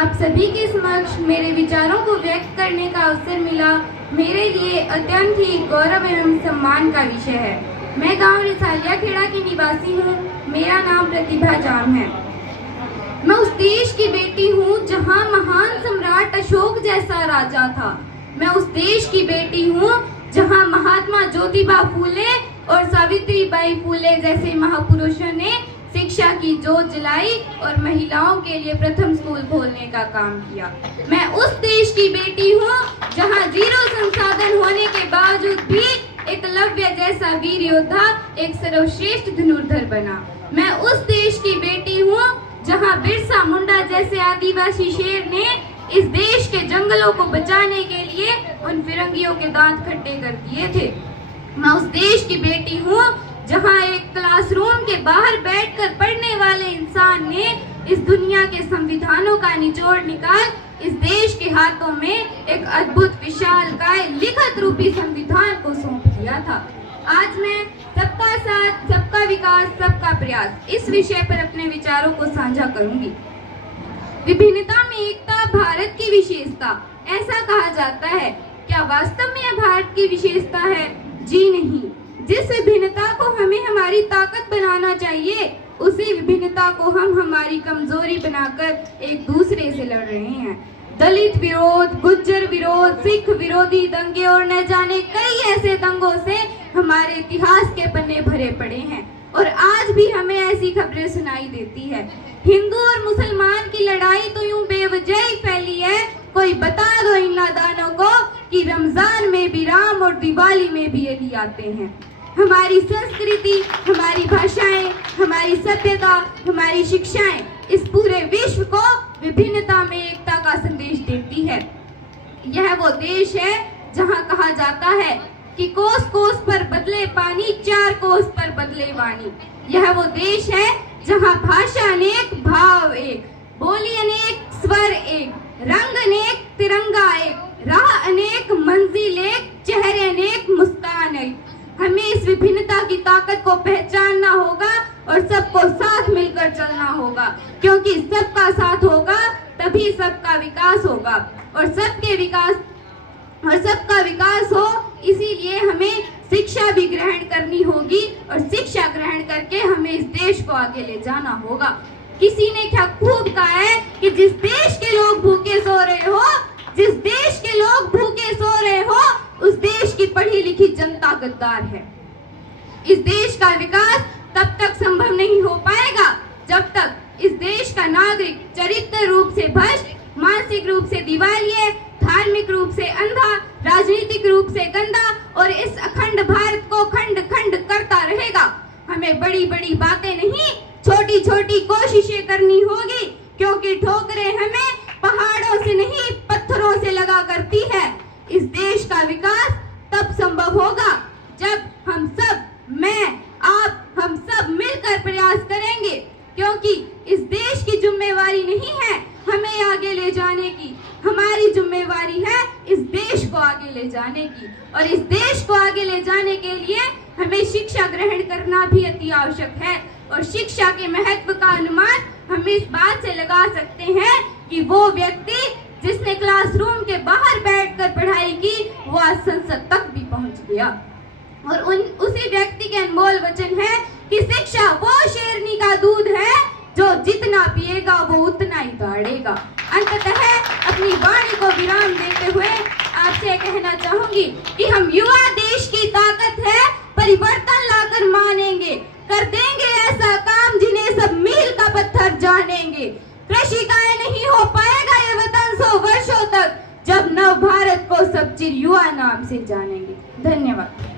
आप सभी के समक्ष मेरे विचारों को व्यक्त करने का अवसर मिला मेरे लिए अत्यंत ही गौरव एवं सम्मान का विषय है। मैं गांव रिसालिया खेड़ा की निवासी हूँ। मेरा नाम प्रतिभा जाम है। मैं उस देश की बेटी हूँ जहाँ महान सम्राट अशोक जैसा राजा था। मैं उस देश की बेटी हूँ जहाँ महात्मा ज्योतिबा फूले और सावित्रीबाई फूले जैसे महापुरुषों ने शिक्षा की जोत जलाई और महिलाओं के लिए प्रथम स्कूल खोलने का काम किया। मैं उस देश की बेटी हूँ जहाँ जीरो संसाधन होने के बावजूद भी एकलव्य जैसा वीर योद्धा एक सर्वश्रेष्ठ धनुर्धर बना। मैं उस देश की बेटी हूँ जहाँ बिरसा मुंडा जैसे आदिवासी शेर ने इस देश के जंगलों को बचाने के लिए उन फिरंगियों के दांत खट्टे कर दिए थे। मैं उस देश की बेटी हूँ जहाँ एक क्लासरूम के बाहर बैठकर पढ़ने वाले इंसान ने इस दुनिया के संविधानों का निचोड़ निकाल इस देश के हाथों में एक अद्भुत विशालकाय लिखित रूपी संविधान को सौंप दिया था। आज मैं सबका साथ, सबका विकास, सबका प्रयास इस विषय पर अपने विचारों को साझा करूंगी। विभिन्नता में एकता भारत की विशेषता, ऐसा कहा जाता है। क्या वास्तव में यह भारत की विशेषता है? जी नहीं। जिस विभिन्नता को हमें हमारी ताकत बनाना चाहिए, उसी विभिन्नता को हम हमारी कमजोरी बनाकर एक दूसरे से लड़ रहे हैं। दलित विरोध, गुज्जर विरोध, सिख विरोधी दंगे और न जाने कई ऐसे दंगों से हमारे इतिहास के पन्ने भरे पड़े हैं और आज भी हमें ऐसी खबरें सुनाई देती है। हिंदू और मुसलमान की लड़ाई तो यूं बेवजह ही फैली है। कोई बता दो इन नादानों को कि रमजान में भी राम और दिवाली में भी अली आते हैं। हमारी संस्कृति, हमारी भाषाएं, हमारी सभ्यता, हमारी शिक्षाएं इस पूरे विश्व को विभिन्नता में एकता का संदेश देती है। यह वो देश है जहां कहा जाता है कि कोस कोस पर बदले पानी, चार कोस पर बदले वाणी। यह वो देश है जहां भाषा अनेक, भाव एक, बोली अनेक, स्वर एक, रंग अनेक, तिरंगा एक, राह अनेक, मंजिल एक, चेहरे अनेक, मुस्कान एक। हमें इस विभिन्नता की ताकत को पहचानना होगा और सबको साथ मिलकर चलना होगा, क्योंकि सबका साथ होगा तभी सबका विकास होगा और सबका विकास हो, इसीलिए हमें शिक्षा भी ग्रहण करनी होगी और शिक्षा ग्रहण करके हमें इस देश को आगे ले जाना होगा। किसी ने क्या खूब कहा है कि जिस देश के लोग भूखे सो रहे हो, जिस देश के लोग भूखे सो रहे हो, उस देश की पढ़ी लिखी जनता गद्दार है। इस देश का विकास तब तक संभव नहीं हो पाएगा जब तक इस देश का नागरिक चरित्र रूप से भ्रष्ट, मानसिक रूप से दिवालिया, धार्मिक रूप से अंधा, राजनीतिक रूप से गंदा और इस अखंड भारत को खंड खंड करता रहेगा। हमें बड़ी बड़ी बातें नहीं, छोटी छोटी कोशिशें करनी होगी, क्योंकि ठोकरें हमें पहाड़ों से नहीं पत्थरों से लगा करती है। इस देश का विकास तब संभव होगा जब हम सब, मैं, आप, हम सब मिलकर प्रयास करेंगे, क्योंकि इस देश की जिम्मेवारी नहीं है हमें आगे ले जाने की, हमारी जिम्मेवारी है इस देश को आगे ले जाने की। और इस देश को आगे ले जाने के लिए हमें शिक्षा ग्रहण करना भी अति आवश्यक है और शिक्षा के महत्व का अनुमान हम इस बात से लगा सकते हैं कि वो व्यक्ति जिसने क्लासरूम के बाहर बैठकर पढ़ाई की, वो आज संसद तक भी पहुंच गया। और उसी व्यक्ति के अनमोल वचन है कि शिक्षा वो शेरनी का दूध है जो जितना पिएगा वो उतना ही दौड़ेगा। अंततः अपनी वाणी को विराम देते हुए आपसे कहना चाहूंगी कि हम युवा देश की ताकत है, परिवर्तन लाकर मानेंगे, कर देंगे ऐसा काम जिन्हें सब मील का पत्थर जानेंगे। कृषि कार्य नहीं हो पाएगा ये वतन 100 वर्षों तक, जब नव भारत को सब चिर युवा नाम से जानेंगे। धन्यवाद।